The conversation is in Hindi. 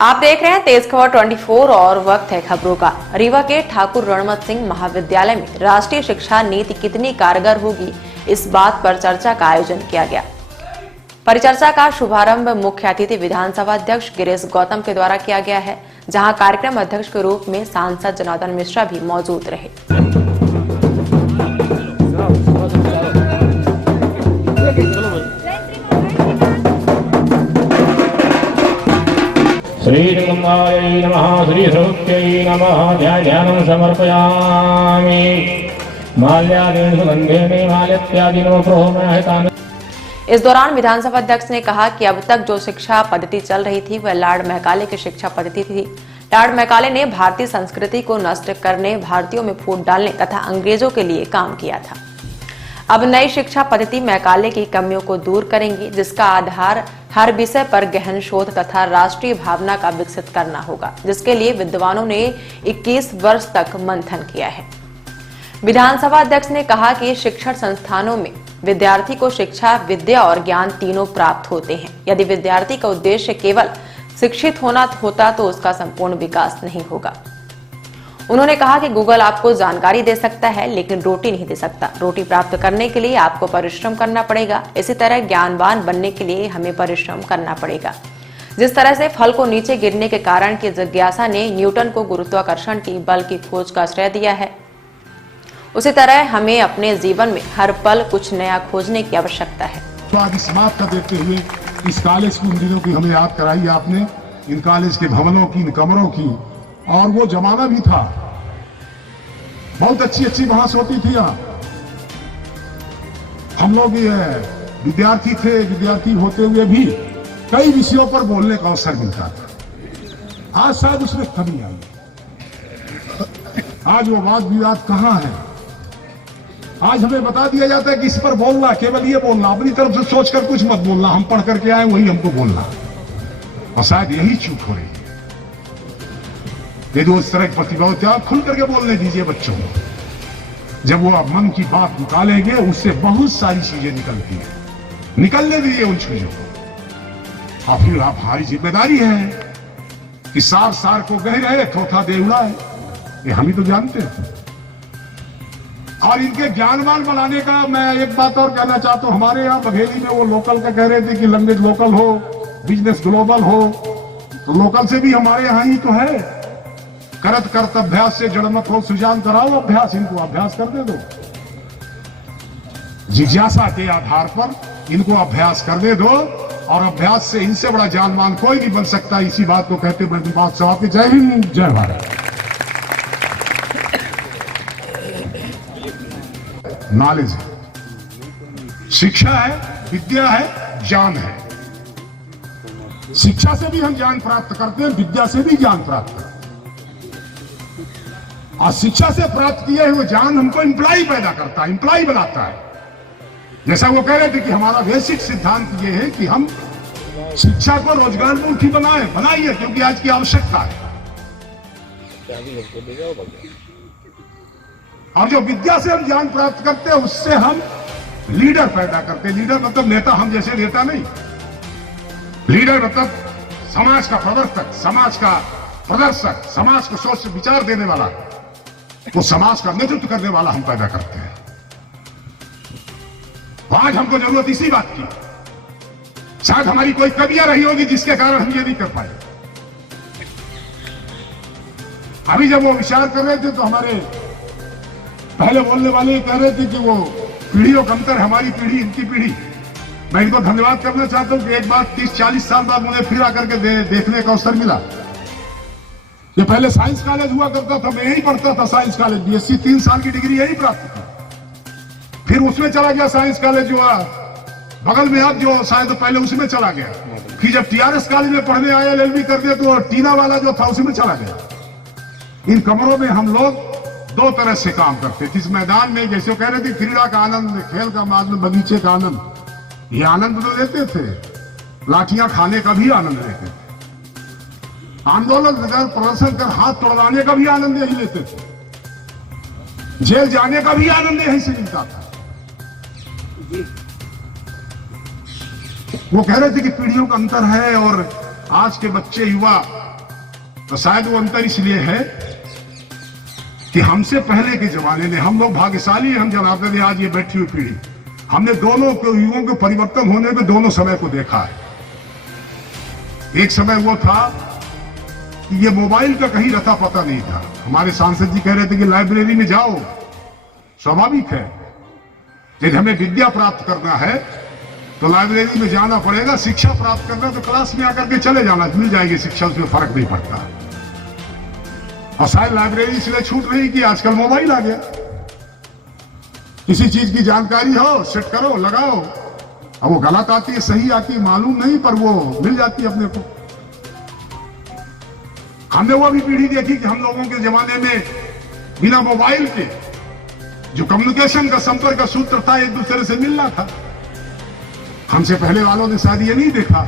आप देख रहे हैं तेज खबर 24 और वक्त है खबरों का। रीवा के ठाकुर रणमत सिंह महाविद्यालय में राष्ट्रीय शिक्षा नीति कितनी कारगर होगी, इस बात पर चर्चा का आयोजन किया गया। परिचर्चा का शुभारंभ मुख्य अतिथि विधानसभा अध्यक्ष गिरीश गौतम के द्वारा किया गया है, जहां कार्यक्रम अध्यक्ष के रूप में सांसद जनार्दन मिश्रा भी मौजूद रहे। श्री जगन्नाथाय नमः। श्री सरस्वत्यै नमः। ध्यानं समर्पयामि। माल्यादेन सुगंधेन माल्यत्यादिनो प्रोहमहितान्। इस दौरान विधानसभा अध्यक्ष ने कहा कि अब तक जो शिक्षा पद्धति चल रही थी वह लॉर्ड मैकाले की शिक्षा पद्धति थी। लॉर्ड मैकाले ने भारतीय संस्कृति को नष्ट करने, भारतीयों में फूट डालने तथा अंग्रेजों के लिए काम किया था। अब नई शिक्षा पद्धति मैकाले की कमियों को दूर करेंगी, जिसका आधार हर विषय पर गहन शोध तथा राष्ट्रीय भावना का विकसित करना होगा, जिसके लिए विद्वानों ने 21 वर्ष तक मंथन किया है। विधानसभा अध्यक्ष ने कहा कि शिक्षण संस्थानों में विद्यार्थी को शिक्षा, विद्या और ज्ञान तीनों प्राप्त होते हैं। यदि विद्यार्थी का उद्देश्य केवल शिक्षित होना होता तो उसका संपूर्ण विकास नहीं होगा। उन्होंने कहा कि गूगल आपको जानकारी दे सकता है, लेकिन रोटी नहीं दे सकता। रोटी प्राप्त करने के लिए आपको परिश्रम करना पड़ेगा। इसी तरह ज्ञानवान बनने के लिए हमें परिश्रम करना पड़ेगा। जिस तरह से फल को नीचे गिरने के कारण की जिज्ञासा ने न्यूटन को गुरुत्वाकर्षण की बल की खोज का श्रेय दिया है, उसी तरह हमें अपने जीवन में हर पल कुछ नया खोजने की आवश्यकता है। तो आगे समाप्त कर देते हुए इस कॉलेज की उन दिनों की हमें याद कराई आपने, इन कॉलेज के भवनों की, इन कमरों की, और वो जमाना भी था, बहुत अच्छी अच्छी महासोटी थी। हम लोग विद्यार्थी थे, विद्यार्थी होते हुए भी कई विषयों पर बोलने का अवसर मिलता था। आज शायद उसमें कमी आई। आज वो वाद विवाद कहां है? आज हमें बता दिया जाता है कि इस पर बोलना, केवल ये बोलना, अपनी तरफ से सोचकर कुछ मत बोलना, हम पढ़ करके आए वही हमको बोलना, और शायद यही चूक हो रही है। यदि उस तरह की प्रतिभा होती है, आप खुल करके बोलने दीजिए बच्चों को। जब वो आप मन की बात निकालेंगे, उससे बहुत सारी चीजें निकलती हैं, निकलने दीजिए उन चीजों को। और फिर आप हमारी जिम्मेदारी है कि सार सार को गह रहे, थोथा दे उड़ाए, ये हम ही तो जानते हैं। और इनके ज्ञानवान बनाने का मैं एक बात और कहना चाहता हूं। हमारे यहाँ बघेली में वो लोकल का कह रहे थे कि लैंग्वेज लोकल हो, बिजनेस ग्लोबल हो, तो लोकल से भी हमारे यहाँ ही तो है। करत करत अभ्यास से जड़ मत हो, सुजान कराओ अभ्यास, इनको अभ्यास करने दो। जिज्ञासा के आधार पर इनको अभ्यास करने दो, और अभ्यास से इनसे बड़ा ज्ञानवान कोई नहीं बन सकता। इसी बात को कहते हुए बात समाप्त। जय हिंद, जय भारत। नॉलेज है, शिक्षा है, विद्या है, ज्ञान है। शिक्षा से भी हम ज्ञान प्राप्त करते हैं, विद्या से भी ज्ञान प्राप्त करते हैं। और शिक्षा से प्राप्त किए हुए ज्ञान हमको इंप्लॉय पैदा करता है, इंप्लॉय बनाता है। जैसा वो कह रहे थे कि हमारा बेसिक सिद्धांत ये है कि हम शिक्षा को रोजगारमुखी बनाइए, क्योंकि आज की आवश्यकता है। और जो विद्या से हम ज्ञान प्राप्त करते हैं, उससे हम लीडर पैदा करते हैं। लीडर मतलब नेता, हम जैसे नेता नहीं। लीडर मतलब समाज का प्रवर्तक, समाज का प्रदर्शक, समाज को सोच विचार देने वाला, वो समाज का नेतृत्व करने वाला हम पैदा करते हैं। आज हमको जरूरत इसी बात की। शायद हमारी कोई कमियां रही होगी जिसके कारण हम ये नहीं कर पाए। अभी जब वो विचार कर रहे थे तो हमारे पहले बोलने वाले कह रहे थे कि वो पीढ़ियों का अंतर, हमारी पीढ़ी, इनकी पीढ़ी। मैं इनको धन्यवाद करना चाहता हूं कि एक बार 30-40 साल बाद मुझे फिर आकर के देखने का अवसर मिला। ये पहले साइंस कॉलेज हुआ करता था, मैं यही पढ़ता था साइंस कॉलेज, बीएससी 3 साल की डिग्री यही प्राप्त की। फिर उसमें चला गया साइंस कॉलेज जो बगल में, अब जो शायद पहले उसमें चला गया। फिर जब टीआरएस कॉलेज में पढ़ने आया, एलएलबी कर दिया, तो टीना वाला जो था उसमें चला गया। इन कमरों में हम लोग दो तरह से काम करते थे। इस मैदान में जैसे कह रहे थे, क्रीड़ा का आनंद, खेल का आनंद, बगीचे का आनंद, ये आनंद तो लेते थे। लाठियां खाने का भी आनंद लेते थे। आंदोलन कर, प्रदर्शन कर, हाथ तोड़वाने का भी आनंद यही लेते थे। जेल जाने का भी आनंद यहीं से मिलता था। वो कह रहे थे कि पीढ़ियों का अंतर है, और आज के बच्चे, युवा तो शायद वो अंतर इसलिए है कि हमसे पहले के जमाने में हम लोग भाग्यशाली हैं, हम जनाते थे आज ये बैठी हुई पीढ़ी, हमने दोनों को युगों के परिवर्तन होने में दोनों समय को देखा है। एक समय वो था कि ये मोबाइल का कहीं रता पता नहीं था। हमारे सांसद जी कह रहे थे कि लाइब्रेरी में जाओ, स्वाभाविक है, यदि हमें विद्या प्राप्त करना है तो लाइब्रेरी में जाना पड़ेगा। शिक्षा प्राप्त करना तो क्लास में आकर के चले जाना, मिल जाएगी शिक्षा, उसमें फर्क नहीं पड़ता। और शायद लाइब्रेरी इसलिए छूट रही कि आजकल मोबाइल आ गया, किसी चीज की जानकारी हो सेट करो लगाओ, अब वो गलत आती है सही आती है मालूम नहीं, पर वो मिल जाती है अपने को। हमने वो भी पीढ़ी देखी कि हम लोगों के जमाने में बिना मोबाइल के जो कम्युनिकेशन का संपर्क का सूत्र था, एक दूसरे से मिलना था। हमसे पहले वालों ने शायद ये नहीं देखा